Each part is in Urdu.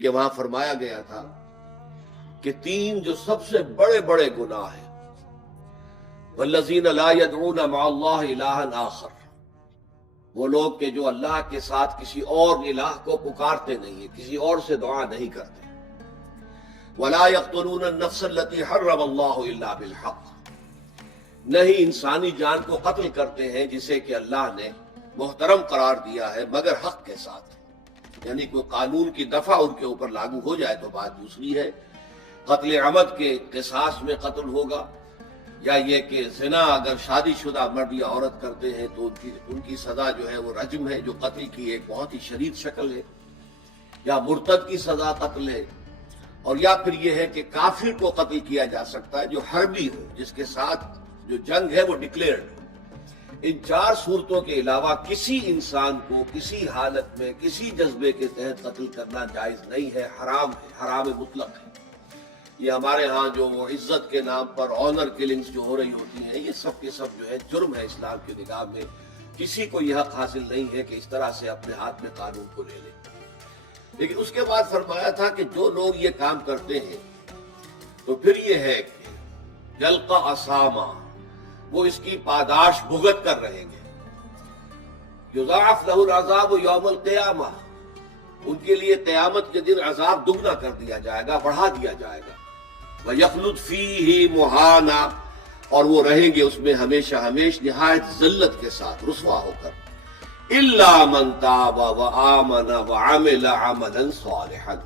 کہ وہاں فرمایا گیا تھا کہ تین جو سب سے بڑے بڑے گناہ ہیں، والذین لا يدعون مع اللہ الہا آخر، وہ لوگ کہ جو اللہ کے ساتھ کسی اور الہ کو پکارتے نہیں ہیں، کسی اور سے دعا نہیں کرتے، ولا يقتلون النفس التي حرم اللہ الا بالحق، نہیں انسانی جان کو قتل کرتے ہیں جسے کہ اللہ نے محترم قرار دیا ہے مگر حق کے ساتھ، یعنی کوئی قانون کی دفعہ ان کے اوپر لاگو ہو جائے تو بات دوسری ہے، قتل عمد کے قصاص میں قتل ہوگا، یا یہ کہ زنا اگر شادی شدہ مرد یا عورت کرتے ہیں تو ان کی سزا جو ہے وہ رجم ہے، جو قتل کی ایک بہت ہی شدید شکل ہے، یا مرتد کی سزا قتل ہے، اور یا پھر یہ ہے کہ کافر کو قتل کیا جا سکتا ہے جو حربی ہو، جس کے ساتھ جو جنگ ہے وہ ڈکلیئرڈ ہو۔ ان چار صورتوں کے علاوہ کسی انسان کو کسی حالت میں کسی جذبے کے تحت قتل کرنا جائز نہیں ہے، حرام ہے، حرام مطلق ہے۔ یہ ہمارے ہاں جو وہ عزت کے نام پر آنر کلنگز جو ہو رہی ہوتی ہیں، یہ سب کے سب جو ہے جرم ہے اسلام کی نگاہ میں، کسی کو یہ حق حاصل نہیں ہے کہ اس طرح سے اپنے ہاتھ میں قانون کو لے لے۔ لیکن اس کے بعد فرمایا تھا کہ جو لوگ یہ کام کرتے ہیں تو پھر یہ ہے کہ یلقا اساما، وہ اس کی پاداش بھگت کر رہیں گے، یضاعف لہ العذاب یوم القیامہ، ان کے لیے قیامت کے دن عذاب دگنا کر دیا جائے گا، بڑھا دیا جائے گا، وَيَخْلُدْ فِيهِ مُهَانًا، اور وہ رہیں گے اس میں ہمیشہ ہمیش نہایت ذلت کے ساتھ رسوا ہو کر، إِلَّا مَنْ تَابَ وَآمَنَ وَعَمِلَ عَمَلًا صَالِحًا،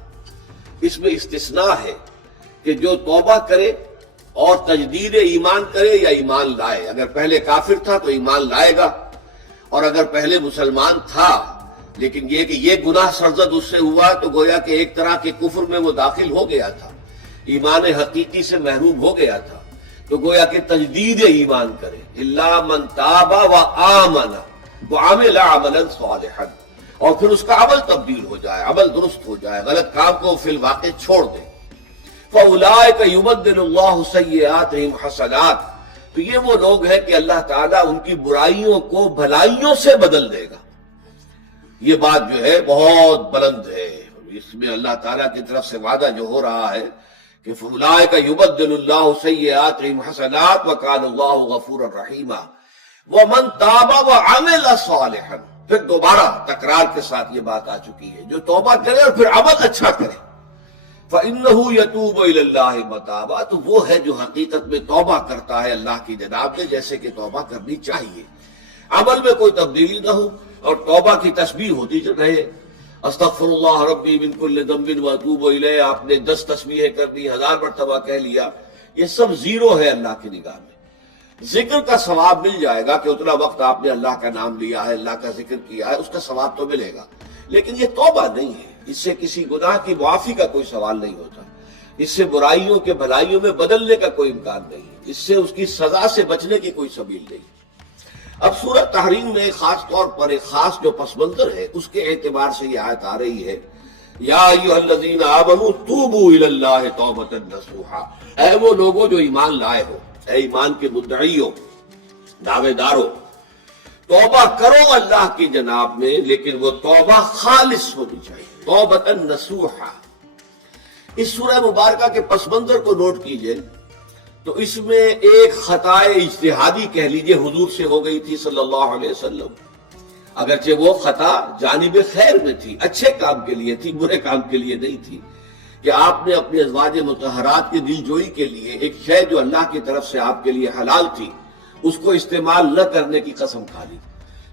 اس میں استثناء ہے کہ جو توبہ کرے اور تجدید ایمان کرے یا ایمان لائے، اگر پہلے کافر تھا تو ایمان لائے گا، اور اگر پہلے مسلمان تھا لیکن یہ کہ یہ گناہ سرزد اس سے ہوا تو گویا کہ ایک طرح کے کفر میں وہ داخل ہو گیا تھا، ایمان حقیقی سے محروم ہو گیا تھا، تو گویا کہ تجدید ایمان کرے، الا من تاب وآمن وعمل عملا صالحا، اور پھر اس کا عمل تبدیل ہو جائے، عمل درست ہو جائے، غلط کام کو فی الواقع چھوڑ دے، فاولئک یبدل اللہ سیئاتہم حسنات، تو یہ وہ لوگ ہیں کہ اللہ تعالیٰ ان کی برائیوں کو بھلائیوں سے بدل دے گا۔ یہ بات جو ہے بہت بلند ہے، اس میں اللہ تعالیٰ کی طرف سے وعدہ جو ہو رہا ہے کہ فَأُولَٰئِکَ يُبَدِّلُ اللَّهُ سَیِّئَاتِہِمْ حَسَنَاتٍ وَکَانَ اللَّهُ غَفُورًا رَحِیمًا وَمَن تَابَ وَعَمِلَ صَالِحًا، پھر دوبارہ تکرار کے ساتھ یہ بات آ چکی ہے، جو توبہ کرے اور پھر عمل اچھا کرے، فَإِنَّهُ يَتُوبُ إِلَى اللَّهِ مَتَابًا، تو وہ ہے جو حقیقت میں توبہ کرتا ہے اللہ کی جناب میں جیسے کہ توبہ کرنی چاہیے، عمل میں کوئی تبدیلی نہ ہو، اور توبہ کی تسبیح ہوتی رہے، استغفر اللہ ربی من کل ذنب واتوب الیہ، آپ نے 10 تسبیحیں کرنی، 1000 مرتبہ کہہ لیا، یہ سب زیرو ہے اللہ کی نگاہ میں۔ ذکر کا ثواب مل جائے گا کہ اتنا وقت آپ نے اللہ کا نام لیا ہے، اللہ کا ذکر کیا ہے، اس کا ثواب تو ملے گا، لیکن یہ توبہ نہیں ہے، اس سے کسی گناہ کی معافی کا کوئی سوال نہیں ہوتا، اس سے برائیوں کے بھلائیوں میں بدلنے کا کوئی امکان نہیں ہے، اس سے اس کی سزا سے بچنے کی کوئی سبیل نہیں۔ اب سورہ تحریم میں خاص طور پر ایک خاص جو پس منظر ہے اس کے اعتبار سے یہ آیت آ رہی ہے، یا ایھا الذین آمنوا توبوا الی اللہ توبۃ نصوحا، اے وہ لوگوں جو ایمان لائے ہو، اے ایمان کے مدعیوں، دعوے داروں، توبہ کرو اللہ کی جناب میں، لیکن وہ توبہ خالص ہونی چاہیے، توبۃ نصوحا۔ اس سورہ مبارکہ کے پس منظر کو نوٹ کیجئے تو اس میں ایک خطائے اجتہادی کہہ لیجئے حضور سے ہو گئی تھی صلی اللہ علیہ وسلم، اگرچہ وہ خطا جانب خیر میں تھی، اچھے کام کے لیے تھی، برے کام کے لیے نہیں تھی، کہ آپ نے اپنے ازواج مطہرات کی دل جوئی کے لیے ایک شے جو اللہ کی طرف سے آپ کے لیے حلال تھی اس کو استعمال نہ کرنے کی قسم کھا لی،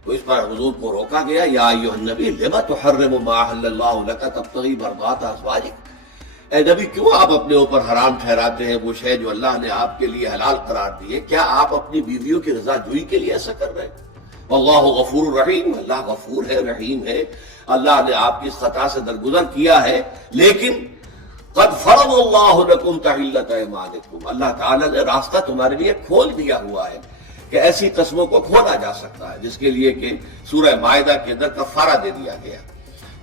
تو اس پر حضور کو روکا گیا، یا ایھا النبی لم تحرم ما احل اللہ لک تبتغی مرضات ازواجک، اے نبی کیوں آپ اپنے اوپر حرام ٹھہراتے ہیں وہ شے جو اللہ نے آپ کے لیے حلال قرار دی ہے؟ کیا آپ اپنی بیویوں کی رضا جوئی کے لیے ایسا کر رہے ہیں؟ واللہ غفور رحیم، اللہ غفور ہے، رحیم ہے، اللہ نے آپ کی اس خطا سے درگزر کیا ہے، لیکن قد فرض اللہ لکم تحلۃ ایمانکم، اللہ تعالیٰ نے راستہ تمہارے لیے کھول دیا ہوا ہے کہ ایسی قسموں کو کھولا جا سکتا ہے، جس کے لیے کہ سورہ مائدہ کے اندر کفارہ دے دیا گیا،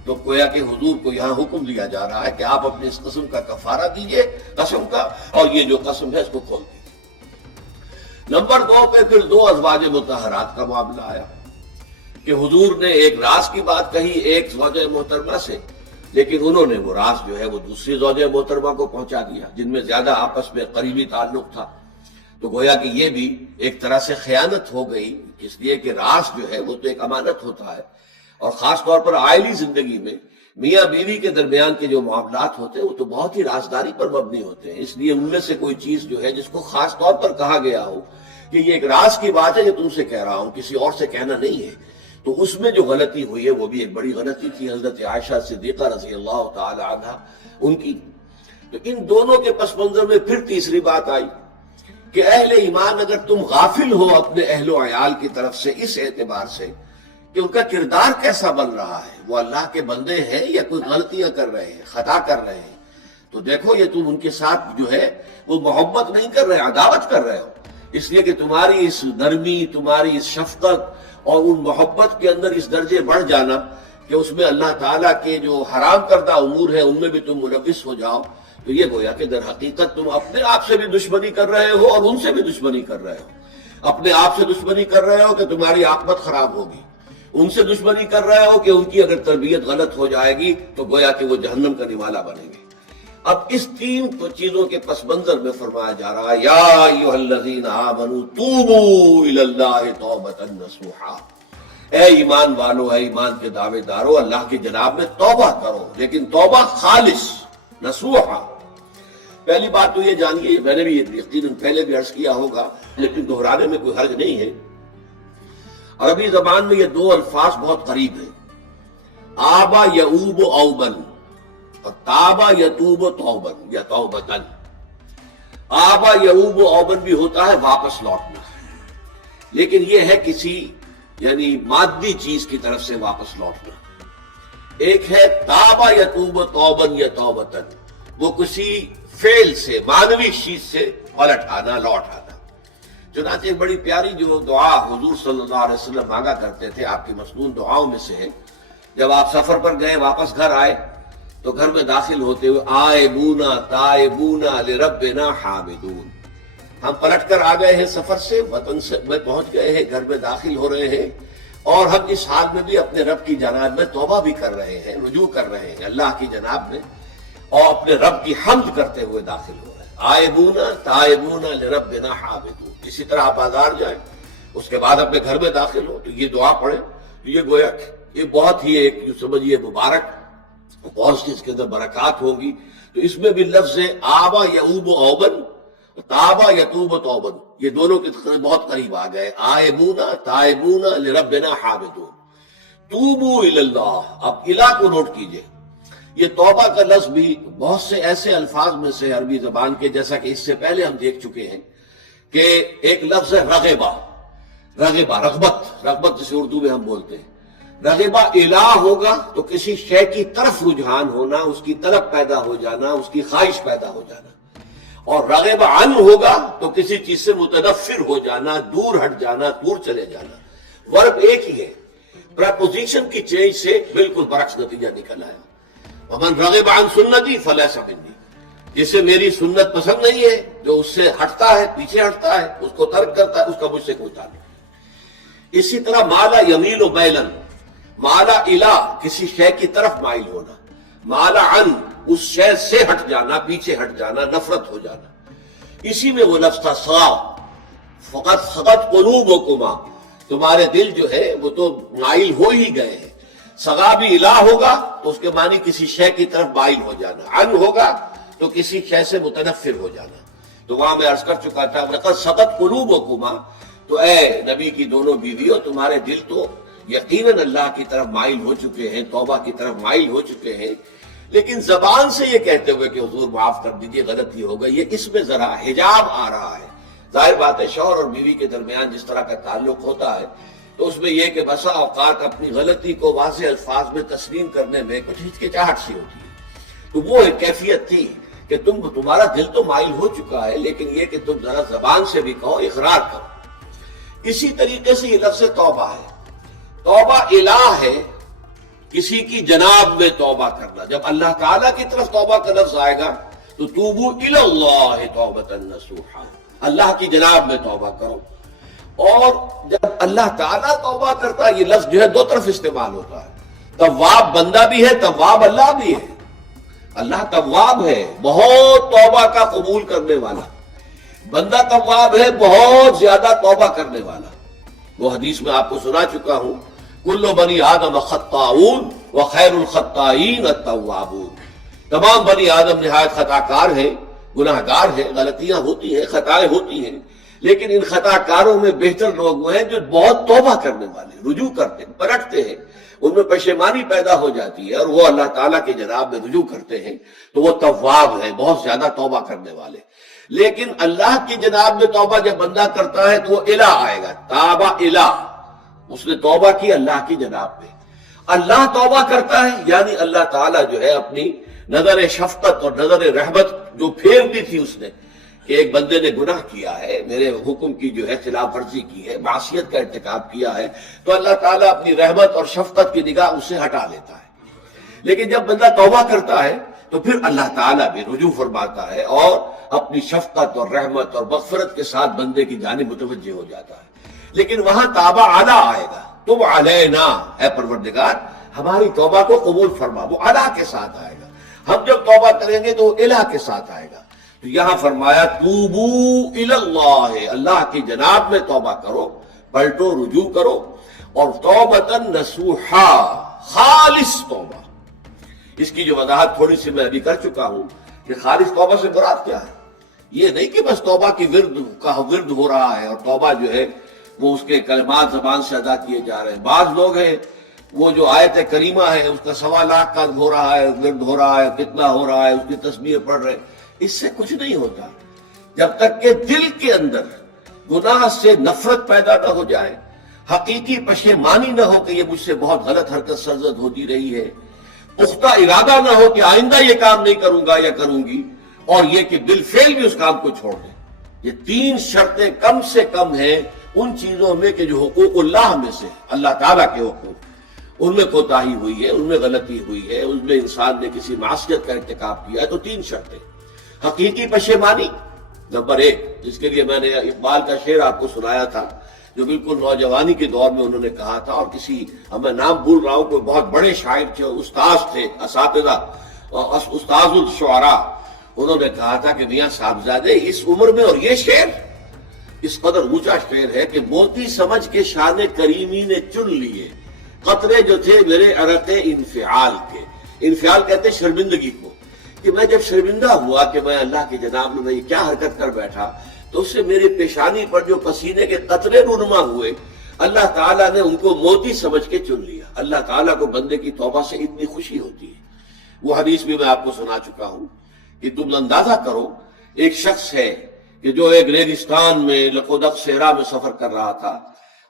تو گویا کہ حضور کو یہاں حکم دیا جا رہا ہے کہ آپ اپنے اس قسم کا کفارہ دیجئے، قسم کا، اور یہ جو قسم ہے اس کو کھول دیجئے۔ نمبر 2 پہ پھر 2 ازواج مطہرات کا معاملہ آیا کہ حضور نے ایک راز کی بات کہی ایک زوجہ محترمہ سے، لیکن انہوں نے وہ راز جو ہے وہ دوسری زوجہ محترمہ کو پہنچا دیا جن میں زیادہ آپس میں قریبی تعلق تھا. تو گویا کہ یہ بھی ایک طرح سے خیانت ہو گئی، اس لیے کہ راز جو ہے وہ تو ایک امانت ہوتا ہے، اور خاص طور پر عائلی زندگی میں میاں بیوی کے درمیان کے جو معاملات ہوتے ہیں وہ تو بہت ہی رازداری پر مبنی ہوتے ہیں. اس لیے ان میں سے کوئی چیز جو ہے جس کو خاص طور پر کہا گیا ہو کہ یہ ایک راز کی بات ہے جو تم سے کہہ رہا ہوں، کسی اور سے کہنا نہیں ہے، تو اس میں جو غلطی ہوئی ہے وہ بھی ایک بڑی غلطی تھی حضرت عائشہ صدیقہ رضی اللہ تعالی عنہا ان کی. تو ان دونوں کے پس منظر میں پھر تیسری بات آئی کہ اہل ایمان اگر تم غافل ہو اپنے اہل و عیال کی طرف سے اس اعتبار سے کہ ان کا کردار کیسا بن رہا ہے، وہ اللہ کے بندے ہیں یا کوئی غلطیاں کر رہے ہیں، خطا کر رہے ہیں، تو دیکھو یہ تم ان کے ساتھ جو ہے وہ محبت نہیں کر رہے، عداوت کر رہے ہو. اس لیے کہ تمہاری اس نرمی، تمہاری اس شفقت اور ان محبت کے اندر اس درجے بڑھ جانا کہ اس میں اللہ تعالیٰ کے جو حرام کردہ امور ہیں ان میں بھی تم ملوث ہو جاؤ، تو یہ گویا کہ در حقیقت تم اپنے آپ سے بھی دشمنی کر رہے ہو اور ان سے بھی دشمنی کر رہے ہو. اپنے آپ سے دشمنی کر رہے ہو کہ تمہاری عاقبت خراب ہوگی، ان سے دشمنی کر رہے ہو کہ ان کی اگر تربیت غلط ہو جائے گی تو گویا کہ وہ جہنم کا نوالا بنیں گے. اب اس تین چیزوں کے پس منظر میں فرمایا جا رہا ہے یا ایھا الذین آمنوا توبوا الی اللہ توبۃ نصوحا، اے ایمان والو، اے ایمان کے دعوے دارو، اللہ کی جناب میں توبہ کرو، لیکن توبہ خالص نصوحا. پہلی بات تو یہ جانیے، میں نے بھی یقیناً پہلے بھی عرض کیا ہوگا لیکن دہرانے میں کوئی حرج نہیں ہے، عربی زبان میں یہ دو الفاظ بہت قریب ہیں، آبا یعوب اوبن اور تابا یتوب توبن یا توبتن. آبا یعوب اوبن بھی ہوتا ہے واپس لوٹنا، لیکن یہ ہے کسی یعنی مادی چیز کی طرف سے واپس لوٹنا. ایک ہے تابا یتوب توبن یا توبتن، وہ کسی فعل سے، معنوی چیز سے پلٹ آنا، لوٹ آنا. چنانچہ ایک بڑی پیاری جو دعا حضور صلی اللہ علیہ وسلم مانگا کرتے تھے، آپ کی مسنون دعاؤں میں سے ہے، جب آپ سفر پر گئے واپس گھر آئے تو گھر میں داخل ہوتے ہوئے آئبونا تائبونا لربنا حامدون، ہم پلٹ کر آ گئے ہیں سفر سے، وطن سے میں پہنچ گئے ہیں، گھر میں داخل ہو رہے ہیں اور ہم اس حال میں بھی اپنے رب کی جناب میں توبہ بھی کر رہے ہیں، رجوع کر رہے ہیں اللہ کی جناب میں اور اپنے رب کی حمد کرتے ہوئے داخل ہو رہے ہیں. آئبونا تائبونا لربنا حامدون. اسی طرح آپ بازار جائیں، اس کے بعد اپنے گھر میں داخل ہو تو یہ دعا پڑھیں، تو یہ گویا یہ بہت ہی ایک جو سمجھیے مبارک، بہت سی اس کے اندر برکات ہوگی. تو اس میں بھی لفظ آبا یعوب اوبن، تابا یتوب توبن، یہ دونوں کے بہت قریب آ گئے. آئبونا تائبونا لربنا حامدون. توبو الی اللہ، اب الہ کو نوٹ کیجئے، یہ توبہ کا لفظ بھی بہت سے ایسے الفاظ میں سے عربی زبان کے، جیسا کہ اس سے پہلے ہم دیکھ چکے ہیں کہ ایک لفظ ہے رغبہ، رغبت جسے اردو میں ہم بولتے ہیں. رغبہ الہ ہوگا تو کسی شے کی طرف رجحان ہونا، اس کی طلب پیدا ہو جانا، اس کی خواہش پیدا ہو جانا. اور رغبہ عن ہوگا تو کسی چیز سے متنفر ہو جانا، دور ہٹ جانا، دور چلے جانا. ورب ایک ہی ہے، پریپوزیشن کی چینج سے بالکل برعکس نتیجہ نکل آیا. ومن رغب عن سنتی فلیس منی، جسے میری سنت پسند نہیں ہے، جو اس سے ہٹتا ہے، پیچھے ہٹتا ہے، اس کو ترک کرتا ہے، اس کا مجھ سے کوئی تعلق نہیں. اسی طرح مالا یمیل و میلن، مالا الہ کسی شے کی طرف مائل ہونا، مالا عن اس شے سے ہٹ جانا، پیچھے ہٹ جانا، نفرت ہو جانا. اسی میں وہ لفظ تھا سا، فقط سقط قلوبکما، تمہارے دل جو ہے وہ تو مائل ہو ہی گئے ہیں. سغا بھی الہ ہوگا تو اس کے معنی کسی شے کی طرف مائل ہو جانا، عن ہوگا تو کسی شے سے متنفر ہو جانا. تو وہاں میں عرض کر چکا تھا لقد سقط قلوبکما، تو اے نبی کی دونوں بیویوں، تمہارے دل تو یقیناً اللہ کی طرف مائل ہو چکے ہیں، توبہ کی طرف مائل ہو چکے ہیں، لیکن زبان سے یہ کہتے ہوئے کہ حضور معاف کر دیجئے غلطی ہو گئی، یہ اس میں ذرا حجاب آ رہا ہے. ظاہر بات ہے شوہر اور بیوی کے درمیان جس طرح کا تعلق ہوتا ہے تو اس میں یہ کہ بسا اوقات اپنی غلطی کو واضح الفاظ میں تسلیم کرنے میں کچھ ہچکچاہٹ سی ہوتی ہے. تو وہ ایک کیفیت تھی کہ تمہارا دل تو مائل ہو چکا ہے، لیکن یہ کہ تم ذرا زبان سے بھی کہو، اقرار کرو. اسی طریقے سے یہ لفظ توبہ ہے. توبہ الہ ہے، کسی کی جناب میں توبہ کرنا. جب اللہ تعالیٰ کی طرف توبہ کا لفظ آئے گا تو توبو الی اللہ توبۃ نصوحا، اللہ کی جناب میں توبہ کرو. اور جب اللہ تعالیٰ توبہ کرتا ہے، یہ لفظ جو ہے دو طرف استعمال ہوتا ہے. تواب بندہ بھی ہے، تواب اللہ بھی ہے. اللہ تواب ہے، بہت توبہ کا قبول کرنے والا. بندہ تواب ہے، بہت زیادہ توبہ کرنے والا. وہ حدیث میں آپ کو سنا چکا ہوں، کل بنی آدم خطاؤون وخیر الخطائین التوابون. تمام بنی آدم نہایت خطا کار ہیں، گناہ گار ہیں، غلطیاں ہوتی ہیں، خطائیں ہوتی ہیں، لیکن ان خطا کاروں میں بہتر لوگ وہ ہیں جو بہت توبہ کرنے والے، رجوع کرتے ہیں، پلٹتے ہیں، ان میں پشیمانی پیدا ہو جاتی ہے اور وہ اللہ تعالیٰ کے جناب میں رجوع کرتے ہیں، تو وہ تواب ہیں، بہت زیادہ توبہ کرنے والے. لیکن اللہ کی جناب میں توبہ جب بندہ کرتا ہے تو وہ الہ آئے گا، تابہ الہ، اس نے توبہ کی اللہ کی جناب میں. اللہ توبہ کرتا ہے یعنی اللہ تعالیٰ جو ہے اپنی نظر شفقت اور نظر رحمت جو پھیر دی تھی اس نے کہ ایک بندے نے گناہ کیا ہے، میرے حکم کی جو ہے خلاف ورزی کی ہے، معصیت کا ارتکاب کیا ہے، تو اللہ تعالیٰ اپنی رحمت اور شفقت کی نگاہ اسے ہٹا لیتا ہے. لیکن جب بندہ توبہ کرتا ہے تو پھر اللہ تعالیٰ بھی رجوع فرماتا ہے اور اپنی شفقت اور رحمت اور مغفرت کے ساتھ بندے کی جانب متوجہ ہو جاتا ہے. لیکن وہاں تابہ اعلیٰ آئے گا، تم علینا، اے پروردگار ہماری توبہ کو قبول فرما، وہ اعلیٰ کے ساتھ آئے گا. ہم جب توبہ کریں گے تو وہ الہ کے ساتھ آئے گا. تو یہاں فرمایا توبو الی اللہ، اللہ کی جناب میں توبہ کرو، پلٹو، رجوع کرو، اور توبۃ نصوحا، خالص توبہ. اس کی جو وضاحت تھوڑی سی میں ابھی کر چکا ہوں کہ خالص توبہ سے مراد کیا ہے. یہ نہیں کہ بس توبہ کی ورد ہو رہا ہے اور توبہ جو ہے وہ اس کے کلمات زبان سے ادا کیے جا رہے ہیں. بعض لوگ ہیں وہ جو آیت کریمہ ہے اس کا 1.25 لاکھ کا ہو رہا ہے، ورد ہو رہا ہے، کتنا ہو رہا ہے، اس کی تسبیح پڑھ رہے ہیں. اس سے کچھ نہیں ہوتا جب تک کہ دل کے اندر گناہ سے نفرت پیدا نہ ہو جائے، حقیقی پشیمانی نہ ہو کہ یہ مجھ سے بہت غلط حرکت سرزد ہوتی رہی ہے، پختہ ارادہ نہ ہو کہ آئندہ یہ کام نہیں کروں گا یا کروں گی، اور یہ کہ بالفعل بھی اس کام کو چھوڑ دیں. یہ 3 شرطیں کم سے کم ہیں ان چیزوں میں کہ جو حقوق اللہ میں سے، اللہ تعالیٰ کے حقوق، ان میں کوتاہی ہوئی ہے، ان میں غلطی ہوئی ہے، ان میں انسان نے کسی معصیت کا ارتکاب کیا ہے. تو 3 شرطیں: حقیقی پشیمانی نمبر 1، جس کے لیے میں نے اقبال کا شعر آپ کو سنایا تھا جو بالکل نوجوانی کے دور میں انہوں نے کہا تھا، اور کسی، اب میں نام بھول رہا ہوں، کوئی بہت بڑے شاعر تھے، استاذ تھے، اساتذہ، استاذ الشعراء، انہوں نے کہا تھا کہ میاں صاحبزادے اس عمر میں، اور یہ شعر اس قدر اونچا شعر ہے کہ موتی سمجھ کے شان کریمی نے چن لیے قطرے جو تھے میرے عرق انفعال کے. انفعال کہتے شرمندگی کو، کہ میں جب شرمندہ ہوا کہ میں اللہ کی جناب میں یہ کیا حرکت کر بیٹھا، تو اس سے میری پیشانی پر جو پسینے کے قطرے رونما ہوئے، اللہ تعالیٰ نے ان کو موتی سمجھ کے چن لیا. اللہ تعالیٰ کو بندے کی توبہ سے اتنی خوشی ہوتی ہے. وہ حدیث بھی میں آپ کو سنا چکا ہوں کہ تم اندازہ کرو، ایک شخص ہے کہ جو ایک ریگستان میں لقودق صحرا میں سفر کر رہا تھا،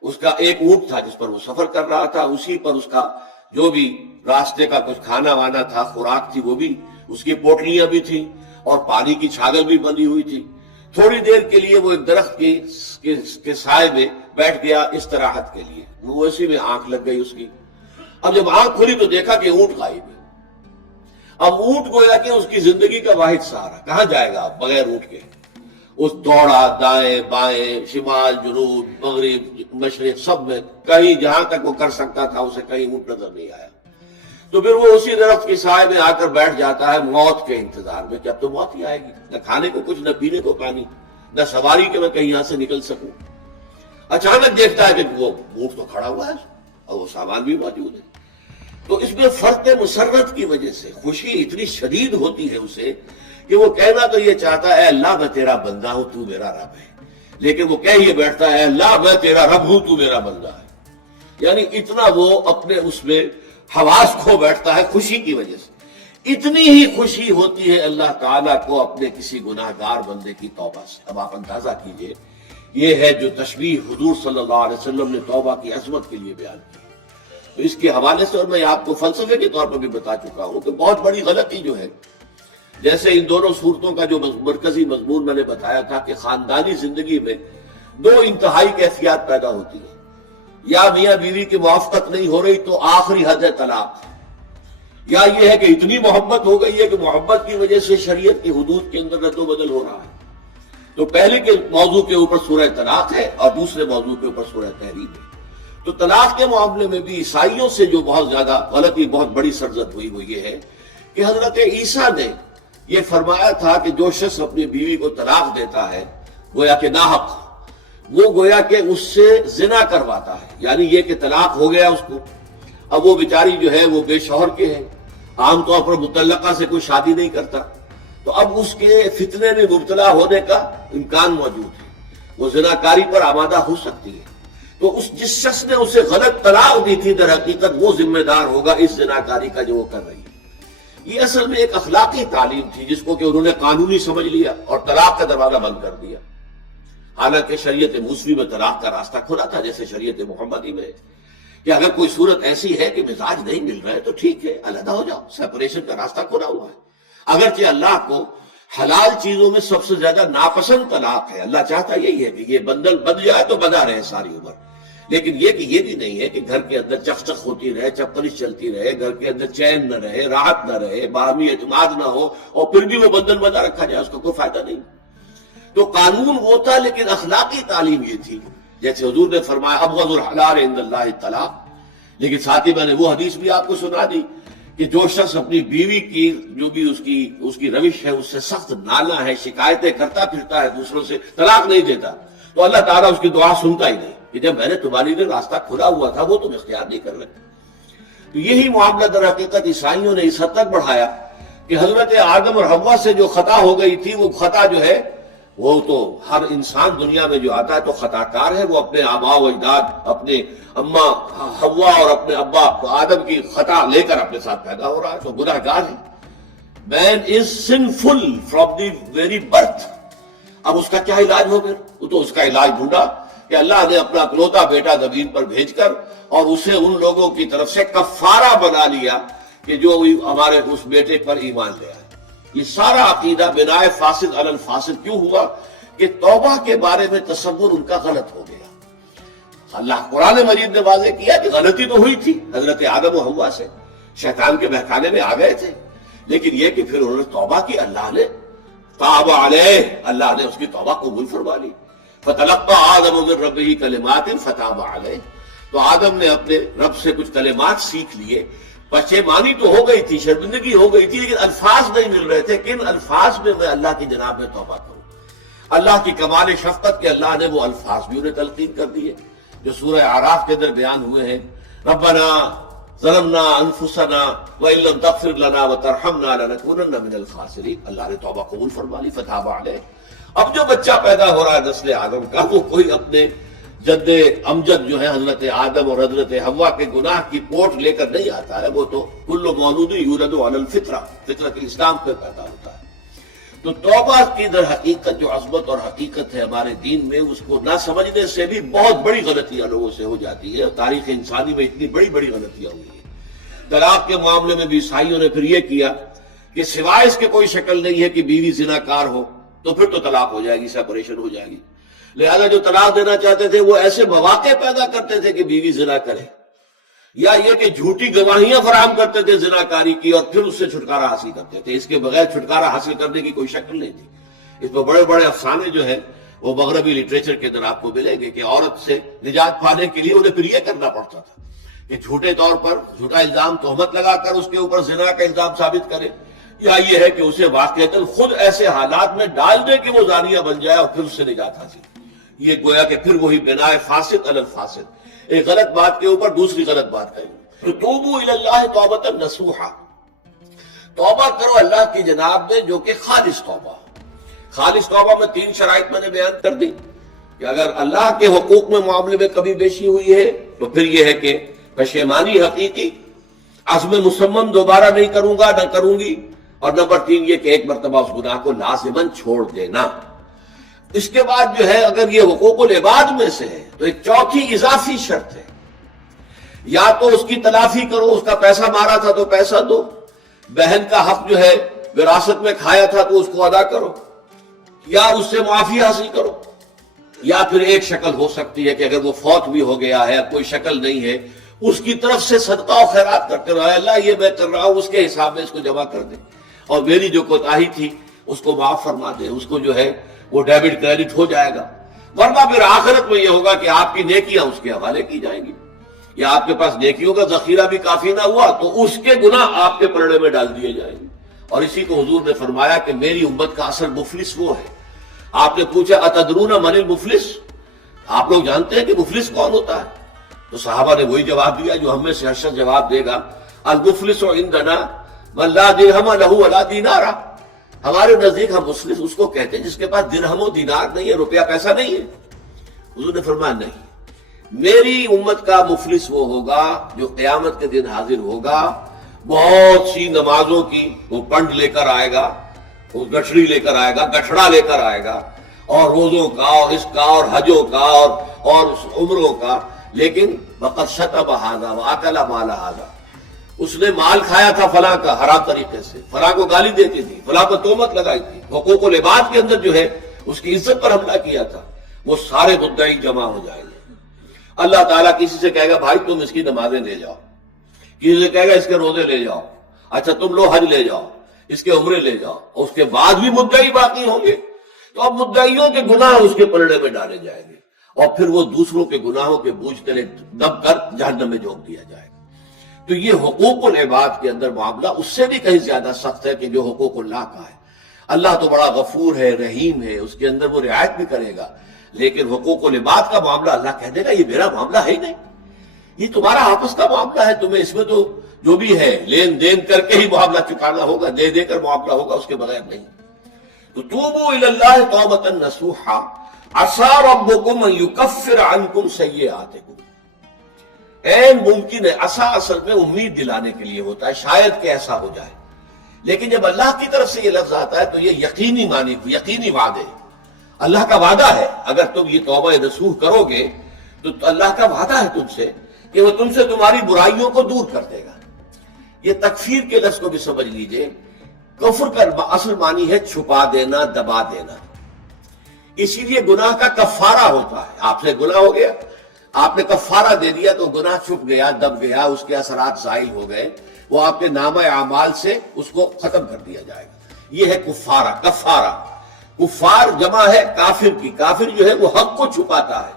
اس کا ایک اونٹ تھا جس پر وہ سفر کر رہا تھا، اسی پر اس کا جو بھی راستے کا کچھ کھانا وانا تھا، خوراک تھی، وہ بھی اس کی پوٹلیاں بھی تھیں اور پانی کی چھاگل بھی بندھی ہوئی تھی. تھوڑی دیر کے لیے وہ ایک درخت کے سائے میں بیٹھ گیا استراحت کے لیے. وہ اسی میں آنکھ لگ گئی اس کی. اب جب آنکھ کھلی تو دیکھا کہ اونٹ غائب ہے. اب اونٹ گویا کہ اس کی زندگی کا واحد سہارا، کہاں جائے گا اب بغیر اونٹ کے؟ اس دوڑا دائیں بائیں، شمال جنوب مغرب مشرق، سب میں کہیں جہاں تک وہ کر سکتا تھا اسے کہیں اونٹ نظر نہیں آیا. تو پھر وہ اسی درخت کے سائے میں آ کر بیٹھ جاتا ہے موت کے انتظار میں کہ اب تو موت ہی آئے گی، نہ کھانے کو کچھ، نہ پینے کو پانی، نہ سواری کہ میں کہیں یہاں سے نکل سکوں. اچانک دیکھتا ہے کہ وہ اونٹ تو کھڑا ہوا ہے اور وہ سامان بھی موجود ہے. تو اس میں فرق مسرت کی وجہ سے خوشی اتنی شدید ہوتی ہے اسے کہ وہ کہنا تو یہ چاہتا ہے اے اللہ میں تیرا بندہ ہوں، تو میرا رب ہے، لیکن وہ کہہ یہ بیٹھتا ہے اے اللہ میں تیرا رب ہوں، تو میرا بندہ ہے. یعنی اتنا وہ اپنے اس میں حواس کھو بیٹھتا ہے خوشی کی وجہ سے. اتنی ہی خوشی ہوتی ہے اللہ تعالیٰ کو اپنے کسی گناہ گار بندے کی توبہ سے. اب آپ اندازہ کیجئے، یہ ہے جو تشبیہ حضور صلی اللہ علیہ وسلم نے توبہ کی عظمت کے لیے بیان کی. تو اس کے حوالے سے، اور میں آپ کو فلسفے کے طور پر بھی بتا چکا ہوں کہ بہت بڑی غلطی جو ہے، جیسے ان دونوں صورتوں کا جو مرکزی مضمون میں نے بتایا تھا کہ خاندانی زندگی میں 2 انتہائی کیفیات پیدا ہوتی ہیں. یا میاں بیوی کی موافقت نہیں ہو رہی تو آخری حد ہے طلاق، یا یہ ہے کہ اتنی محبت ہو گئی ہے کہ محبت کی وجہ سے شریعت کی حدود کے اندر رد و بدل ہو رہا ہے. تو پہلے کے موضوع کے اوپر سورہ طلاق ہے اور دوسرے موضوع کے اوپر سورہ تحریم ہے. تو طلاق کے معاملے میں بھی عیسائیوں سے جو بہت زیادہ غلطی، بہت بڑی سرزد ہوئی وہ یہ ہے کہ حضرت عیسیٰ نے یہ فرمایا تھا کہ جو شخص اپنی بیوی کو طلاق دیتا ہے گویا کہ ناحق، وہ گویا کہ اس سے زنا کرواتا ہے، یعنی یہ کہ طلاق ہو گیا اس کو، اب وہ بیچاری جو ہے وہ بے شوہر کے ہے، عام طور پر مطلقہ سے کوئی شادی نہیں کرتا، تو اب اس کے فتنے میں مبتلا ہونے کا امکان موجود ہے، وہ زناکاری پر آمادہ ہو سکتی ہے۔ تو جس شخص نے اسے غلط طلاق دی تھی در حقیقت وہ ذمہ دار ہوگا اس زناکاری کا جو وہ کر رہی ہے۔ یہ اصل میں ایک اخلاقی تعلیم تھی جس کو کہ انہوں نے قانونی سمجھ لیا اور طلاق کا دروازہ بند کر دیا، حالانکہ شریعت موسوی میں طلاق کا راستہ کھلا تھا، جیسے شریعت محمدی میں کہ اگر کوئی صورت ایسی ہے کہ مزاج نہیں مل رہا ہے تو ٹھیک ہے، علیحدہ ہو جاؤ، سیپریشن کا راستہ کھلا ہوا ہے۔ اگرچہ اللہ کو حلال چیزوں میں سب سے زیادہ ناپسند طلاق ہے، اللہ چاہتا یہی ہے کہ یہ بندل بن جائے تو بنا رہے ساری عمر، لیکن یہ کہ یہ بھی نہیں ہے کہ گھر کے اندر چخ ہوتی رہے، چپکلش چلتی رہے، گھر کے اندر چین نہ رہے، راحت نہ رہے، باہمی اعتماد نہ ہو اور پھر بھی وہ بندل بنا رکھا جائے، اس کا کوئی فائدہ نہیں۔ تو قانون وہ تھا لیکن اخلاقی تعلیم یہ تھی، جیسے حضور نے فرمایا ابغض الحلال عند اللہ الطلاق، لیکن ساتھ ہی میں نے وہ حدیث بھی آپ کو سنا دی کہ جو شخص اپنی بیوی کی جو بھی اس کی روش ہے اس سے سخت نالا ہے، شکایتیں کرتا پھرتا ہے دوسروں سے، طلاق نہیں دیتا، تو اللہ تعالیٰ اس کی دعا سنتا ہی نہیں کہ جب میں نے تمہاری لیے راستہ کھلا ہوا تھا وہ تم اختیار نہیں کر رہے۔ تو یہی معاملہ در حقیقت عیسائیوں نے اس حد تک بڑھایا کہ حضرت آدم اور حوا سے جو خطا ہو گئی تھی وہ خطا جو ہے وہ تو ہر انسان دنیا میں جو آتا ہے تو خطا کار ہے، وہ اپنے آباء و اجداد، اپنے اماں حوا اور اپنے ابا آدم کی خطا لے کر اپنے ساتھ پیدا ہو رہا ہے، تو گناہ گار ہے۔ Man is sinful from the very birth۔ اب اس کا کیا علاج ہو پھر؟ وہ تو اس کا علاج ڈھونڈا کہ اللہ نے اپنا اکلوتا بیٹا زمین پر بھیج کر اور اسے ان لوگوں کی طرف سے کفارہ بنا لیا کہ جو ہمارے اس بیٹے پر ایمان لے آئے۔ یہ سارا عقیدہ بنائے فاسد علی الفاسد کیوں ہوا کہ توبہ کے بارے میں تصور ان کا غلط ہو گیا۔ اللہ قرآن مجید نے واضح کیا کہ غلطی تو ہوئی تھی حضرت آدم و حوا سے، شیطان کے بہکانے میں آ گئے تھے، لیکن یہ کہ پھر انہوں نے توبہ کی، اللہ نے تاب علیہ، اللہ نے اس کی توبہ قبول فرما لی۔ فتلقى آدم من ربہ کلمات فتاب علیہ، تو آدم نے اپنے رب سے کچھ کلمات سیکھ لیے، پشیمانی تو ہو گئی تھی، شرمندگی ہو گئی تھی، لیکن الفاظ نہیں مل رہے تھے، کن الفاظ میں اللہ کی جناب میں توبہ کروں۔ اللہ کی کمال شفقت کے اللہ نے وہ الفاظ بھی انہیں تلقین کر دیے جو سورہ اعراف کے اندر بیان ہوئے ہیں، ربنا ظلمنا انفسنا وان لم تغفر لنا وترحمنا لنكونن من الخاسرین، اللہ نے توبہ قبول فرما لی، فتاب علیہ۔ اب جو بچہ پیدا ہو رہا ہے نسل آدم کا وہ کوئی اپنے جد امجد جو ہے حضرت آدم اور حضرت حوا کے گناہ کی پوٹ لے کر نہیں آتا ہے، وہ تو کل مولود یولد علی الفطرہ، فطرت الاسلام پہ پیدا ہوتا ہے۔ تو توبہ کی در حقیقت جو عظمت اور حقیقت ہے ہمارے دین میں، اس کو نہ سمجھنے سے بھی بہت بڑی غلطیاں لوگوں سے ہو جاتی ہے، اور تاریخ انسانی میں اتنی بڑی بڑی غلطیاں ہوئی ہیں۔ طلاق کے معاملے میں بھی عیسائیوں نے پھر یہ کیا کہ سوائے اس کے کوئی شکل نہیں ہے کہ بیوی زناکار ہو تو پھر تو طلاق ہو جائے گی، سیپریشن ہو جائے گی، لہذا جو طلاق دینا چاہتے تھے وہ ایسے مواقع پیدا کرتے تھے کہ بیوی زنا کرے، یا یہ کہ جھوٹی گواہیاں فراہم کرتے تھے زناکاری کی اور پھر اس سے چھٹکارا حاصل کرتے تھے۔ اس کے بغیر چھٹکارا حاصل کرنے کی کوئی شکل نہیں تھی۔ اس میں بڑے بڑے افسانے جو ہیں وہ مغربی لٹریچر کے اندر آپ کو ملیں گے کہ عورت سے نجات پانے کے لیے انہیں پھر یہ کرنا پڑتا تھا کہ جھوٹے طور پر جھوٹا الزام تہمت لگا کر اس کے اوپر زنا کا الزام ثابت کرے، یا یہ ہے کہ اسے واقعتاً خود ایسے حالات میں ڈال دے کہ وہ زانیہ بن جائے اور پھر اس سے نجات حاصل۔ یہ گویا کہ پھر وہی بنائے فاسد علی الفاسد، ایک غلط بات کے اوپر دوسری غلط بات کریں۔ تو توبوا الی اللہ توبۃ نصوحا، توبہ کرو اللہ کی جناب میں جو کہ خالص توبہ۔ خالص توبہ میں 3 شرائط میں نے بیان کر دی کہ اگر اللہ کے حقوق میں معاملے میں کمی بیشی ہوئی ہے تو پھر یہ ہے کہ پشیمانی حقیقی، عزم مصمم دوبارہ نہیں کروں گا نہ کروں گی، اور نمبر 3 یہ کہ ایک مرتبہ اس گناہ کو لازماً چھوڑ دینا۔ اس کے بعد جو ہے اگر یہ حقوق العباد میں سے ہے تو ایک چوتھی اضافی شرط ہے، یا تو اس کی تلافی کرو، اس کا پیسہ مارا تھا تو پیسہ دو، بہن کا حق جو ہے وراثت میں کھایا تھا تو اس کو ادا کرو، یا اس سے معافی حاصل کرو، یا پھر ایک شکل ہو سکتی ہے کہ اگر وہ فوت بھی ہو گیا ہے، کوئی شکل نہیں ہے، اس کی طرف سے صدقہ و خیرات کرتے رہو، اللہ یہ میں کر رہا ہوں اس کے حساب میں اس کو جمع کر دے، اور میری جو کوتاہی تھی اس کو معاف فرما دے، اس کو جو ہے وہ ڈیبٹ کریڈٹ ہو جائے گا، ورنہ پھر آخرت میں یہ ہوگا کہ آپ کی نیکیاں اس کے حوالے کی جائیں گی۔ یا آپ کے پاس نیکیوں کا ذخیرہ بھی کافی نہ ہوا تو اس کے گناہ آپ کے پلڑے میں ڈال دیے جائیں گے. اور اسی کو حضور نے فرمایا کہ میری امت کا اصل مفلس وہ ہے. آپ نے پوچھا اتدرون من المفلس، آپ لوگ جانتے ہیں کہ مفلس کون ہوتا ہے؟ تو صحابہ نے وہی جواب دیا جو ہم میں سے ہر شخص جواب دے گا، المفلس عندنا من لا درہم لہ ولا دینار. ہمارے نزدیک ہم مفلس اس کو کہتے ہیں جس کے پاس درہم و دینار نہیں ہے، روپیہ پیسہ نہیں ہے. حضور نے فرمایا نہیں، میری امت کا مفلس وہ ہوگا جو قیامت کے دن حاضر ہوگا، بہت سی نمازوں کی وہ پنڈ لے کر آئے گا، وہ گٹھڑی لے کر آئے گا، گٹھڑا لے کر آئے گا، اور روزوں کا اور اس کا اور حجوں کا اور عمروں کا، لیکن وقد شتم ھذا واکل مال ھذا، اس نے مال کھایا تھا فلاں کا حرام طریقے سے، فلاں کو گالی دیتی تھی، فلاں پر تہمت لگائی تھی، حقوق العباد کے اندر جو ہے اس کی عزت پر حملہ کیا تھا. وہ سارے مدعی جمع ہو جائیں گے. اللہ تعالیٰ کسی سے کہے گا بھائی تم اس کی نمازیں لے جاؤ، کسی سے کہے گا اس کے روزے لے جاؤ، اچھا تم لو حج لے جاؤ، اس کے عمرے لے جاؤ، اور اس کے بعد بھی مدعی باقی ہوں گے تو اب مدعیوں کے گناہ اس کے پلڑے میں ڈالے جائیں گے، اور پھر وہ دوسروں کے گناہوں کے بوجھ تلے دب کر جہنم میں جھونک دیا جائے گا. تو یہ حقوق العباد کے اندر معاملہ اس سے بھی کہیں زیادہ سخت ہے کہ جو حقوق اللہ کا ہے. اللہ تو بڑا غفور ہے، رحیم ہے، اس کے اندر وہ رعایت بھی کرے گا، لیکن حقوق العباد کا معاملہ اللہ کہہ دے گا یہ میرا معاملہ ہے ہی نہیں، یہ تمہارا آپس کا معاملہ ہے، تمہیں اس میں تو جو بھی ہے لین دین کر کے ہی معاملہ چکانا ہوگا، دے دے کر معاملہ ہوگا، اس کے بغیر نہیں. تو توبوا الی اللہ توبۃ نصوحا عسى ربکم ان یکفر عنکم سیئاتکم. این ممکن ہے، عسى اصل میں امید دلانے کے لیے ہوتا ہے، شاید کہ ایسا ہو جائے، لیکن جب اللہ کی طرف سے یہ لفظ آتا ہے تو یہ یقینی معنی، یقینی وعدے، اللہ کا وعدہ ہے. اگر تم یہ توبہ نصوح کرو گے تو اللہ کا وعدہ ہے تم سے کہ وہ تم سے تمہاری برائیوں کو دور کر دے گا. یہ تکفیر کے لفظ کو بھی سمجھ لیجئے. کفر کا اصل معنی ہے چھپا دینا، دبا دینا. اسی لیے گناہ کا کفارہ ہوتا ہے. آپ سے گناہ ہو گیا، آپ نے کفارہ دے دیا تو گناہ چھپ گیا، دب گیا، اس کے اثرات زائل ہو گئے، وہ آپ کے نامہ اعمال سے اس کو ختم کر دیا جائے گا. یہ ہے کفارہ، کفارہ. کفار جمع ہے کافر کی. کافر جو ہے وہ حق کو چھپاتا ہے،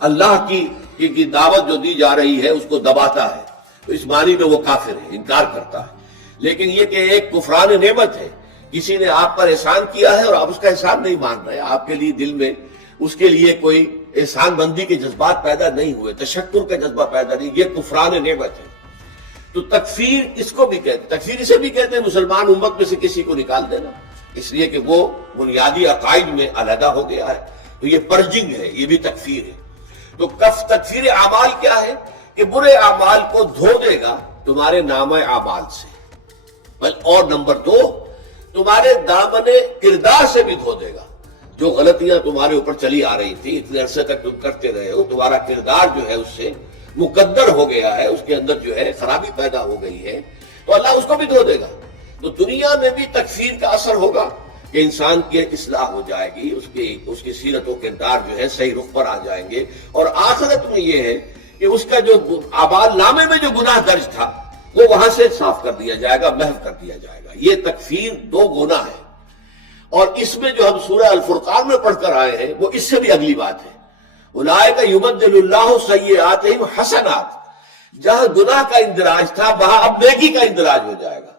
اللہ کی دعوت جو دی جا رہی ہے اس کو دباتا ہے، تو اس معنی میں وہ کافر ہے، انکار کرتا ہے. لیکن یہ کہ ایک کفران نعمت ہے، کسی نے آپ پر احسان کیا ہے اور آپ اس کا احسان نہیں مان رہے، آپ کے لیے دل میں اس کے لیے کوئی احسان بندی کے جذبات پیدا نہیں ہوئے، تشکر کا جذبہ پیدا نہیں، یہ کفران نعمت ہے. تو تکفیر اس کو بھی کہتے ہیں، تکفیر اسے بھی کہتے ہیں مسلمان امت میں سے کسی کو نکال دینا، اس لیے کہ وہ بنیادی عقائد میں علیحدہ ہو گیا ہے. تو یہ پرجنگ ہے، یہ بھی تکفیر ہے. تو تکفیر اعمال کیا ہے کہ برے اعمال کو دھو دے گا تمہارے نامہ اعمال سے، اور نمبر 2 تمہارے دامن کردار سے بھی دھو دے گا. جو غلطیاں تمہارے اوپر چلی آ رہی تھی، اتنے عرصے تک تم کرتے رہے ہو، تمہارا کردار جو ہے اس سے مقدر ہو گیا ہے، اس کے اندر جو ہے خرابی پیدا ہو گئی ہے، تو اللہ اس کو بھی دھو دے گا. تو دنیا میں بھی تکفیر کا اثر ہوگا کہ انسان کی اصلاح ہو جائے گی، اس کی سیرت و کردار جو ہے صحیح رخ پر آ جائیں گے. اور آخرت میں یہ ہے کہ اس کا جو اعمال نامے میں جو گناہ درج تھا وہ وہاں سے صاف کر دیا جائے گا، محو کر دیا جائے گا. یہ تکفیر 2 گناہ ہے. اور اس میں جو ہم سورہ الفرقان میں پڑھ کر آئے ہیں وہ اس سے بھی اگلی بات ہے. اولئک یبدل اللہ سیئاتہم حسنات. جہاں گناہ کا اندراج تھا وہاں اب نیکی کا اندراج ہو جائے گا.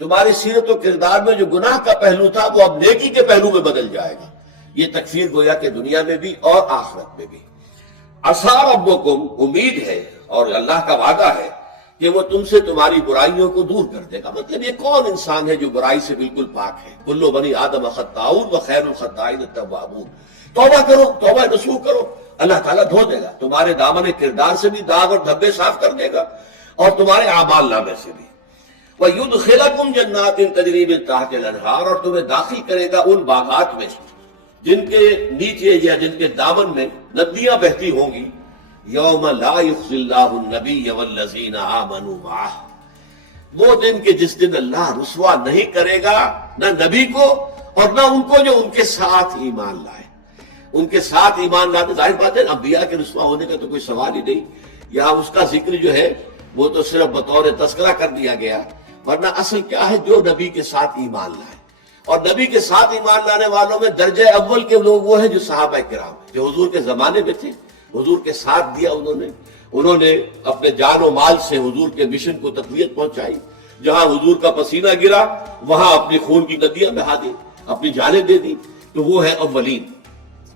تمہاری سیرت و کردار میں جو گناہ کا پہلو تھا وہ اب نیکی کے پہلو میں بدل جائے گا. یہ تکفیر گویا کہ دنیا میں بھی اور آخرت میں بھی. عسیٰ ربکم، امید ہے اور اللہ کا وعدہ ہے کہ وہ تم سے تمہاری برائیوں کو دور کر دے گا. مطلب یہ کون انسان ہے جو برائی سے بالکل پاک ہے؟ کل بنی آدم خطاؤون وخیر الخطائین التوابون. توبہ کرو، توبہ نصوح کرو، اللہ تعالیٰ دھو دے گا. تمہارے دامن کردار سے بھی داغ اور دھبے صاف کر دے گا، اور تمہارے اعمال نامے سے بھی. وَيُدْخِلَكُمْ جَنَّاتٍ تَجْرِي مِن تَحْتِهَا الْأَنْهَارُ. اور تمہیں داخل کرے گا ان باغات میں جن کے نیچے یا جن کے دامن میں ندیاں بہتی ہوں گی. یوم لا یخزی اللہ النبی والذین آمنوا معہ. وہ دن کہ جس دن اللہ رسوا نہیں کرے گا نہ نبی کو اور نہ ان کو جو ان کے ساتھ ایمان لائے. ان کے ساتھ ایمان لانے، ظاہر بات ہے انبیاء کے رسوا ہونے کا تو کوئی سوال ہی نہیں. یہاں اس کا ذکر جو ہے وہ تو صرف بطور تذکرہ کر دیا گیا، ورنہ اصل کیا ہے جو نبی کے ساتھ ایمان لائے. اور نبی کے ساتھ ایمان لانے والوں میں درجہ اول کے لوگ وہ ہیں جو صحابہ کرام ہیں، جو حضور کے زمانے میں تھے، حضور کے ساتھ دیا انہوں نے، انہوں نے اپنے جان و مال سے حضور کے مشن کو تقویت پہنچائی، جہاں حضور کا پسینہ گرا وہاں اپنی خون کی ندیاں بہا دی، اپنی جانیں دے دی، تو وہ ہے اولین۔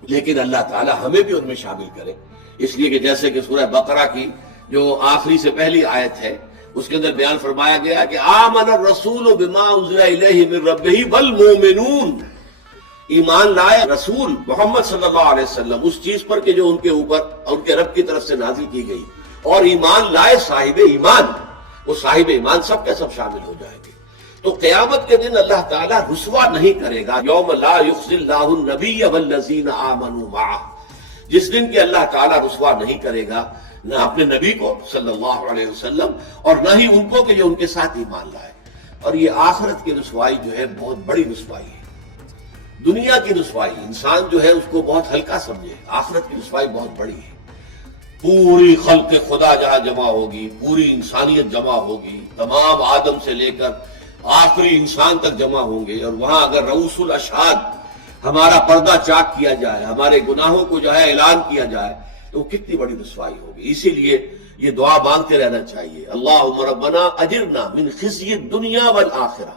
لیکن اللہ تعالی ہمیں بھی ان میں شامل کرے، اس لیے کہ جیسے کہ سورہ بقرہ کی جو آخری سے پہلی آیت ہے اس کے اندر بیان فرمایا گیا کہ آمن الرسول بما انزل الیہ من ربہ والمؤمنون، ایمان لائے رسول محمد صلی اللہ علیہ وسلم اس چیز پر کہ جو ان کے اوپر ان کے رب کی طرف سے نازل کی گئی، اور ایمان لائے صاحب ایمان، وہ صاحب ایمان سب کے سب شامل ہو جائیں گے۔ تو قیامت کے دن اللہ تعالیٰ رسوا نہیں کرے گا، یوم لا یخزی اللہ النبی والذین آمنوا معہ، جس دن کہ اللہ تعالیٰ رسوا نہیں کرے گا نہ اپنے نبی کو صلی اللہ علیہ وسلم اور نہ ہی ان کو کہ جو ان کے ساتھ ایمان لائے۔ اور یہ آخرت کی رسوائی جو ہے بہت بڑی رسوائی ہے۔ دنیا کی رسوائی انسان جو ہے اس کو بہت ہلکا سمجھے، آخرت کی رسوائی بہت بڑی ہے۔ پوری خلق خدا جہاں جمع ہوگی، پوری انسانیت جمع ہوگی، تمام آدم سے لے کر آخری انسان تک جمع ہوں گے، اور وہاں اگر رؤوس الاشہاد ہمارا پردہ چاک کیا جائے، ہمارے گناہوں کو جو ہے اعلان کیا جائے، تو وہ کتنی بڑی رسوائی ہوگی۔ اسی لیے یہ دعا مانگتے رہنا چاہیے، اللہم ربنا اجرنا من خزی الدنیا والآخرہ،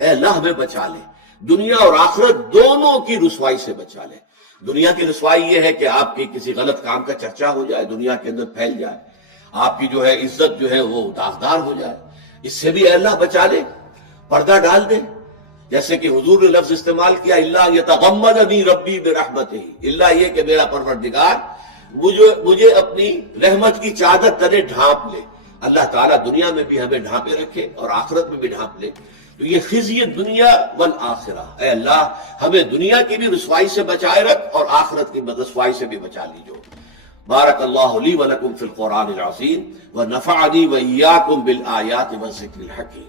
اے اللہ ہمیں بچا لے، دنیا اور آخرت دونوں کی رسوائی سے بچا لے۔ دنیا کی رسوائی یہ ہے کہ آپ کی کسی غلط کام کا چرچا ہو جائے، دنیا کے اندر پھیل جائے، آپ کی جو ہے عزت جو ہے وہ داغدار ہو جائے، اس سے بھی اے اللہ بچا لے، پردہ ڈال دے۔ جیسے کہ حضور نے لفظ استعمال کیا اللہ یتغمدنی ربی برحمتہ، اللہ یہ کہ میرا پروردگار مجھے اپنی رحمت کی چادر تلے ڈھانپ لے۔ اللہ تعالیٰ دنیا میں بھی ہمیں ڈھانپے رکھے اور آخرت میں بھی ڈھانپ لے۔ تو یہ خزی دنیا والآخرہ، اے اللہ ہمیں دنیا کی بھی رسوائی سے بچائے رکھ اور آخرت کی رسوائی سے بھی بچا لیجو۔ بارک اللہ لی ولکم فی القرآن العظیم ونفعنی وإیاکم بالآیات والذکر الحکیم۔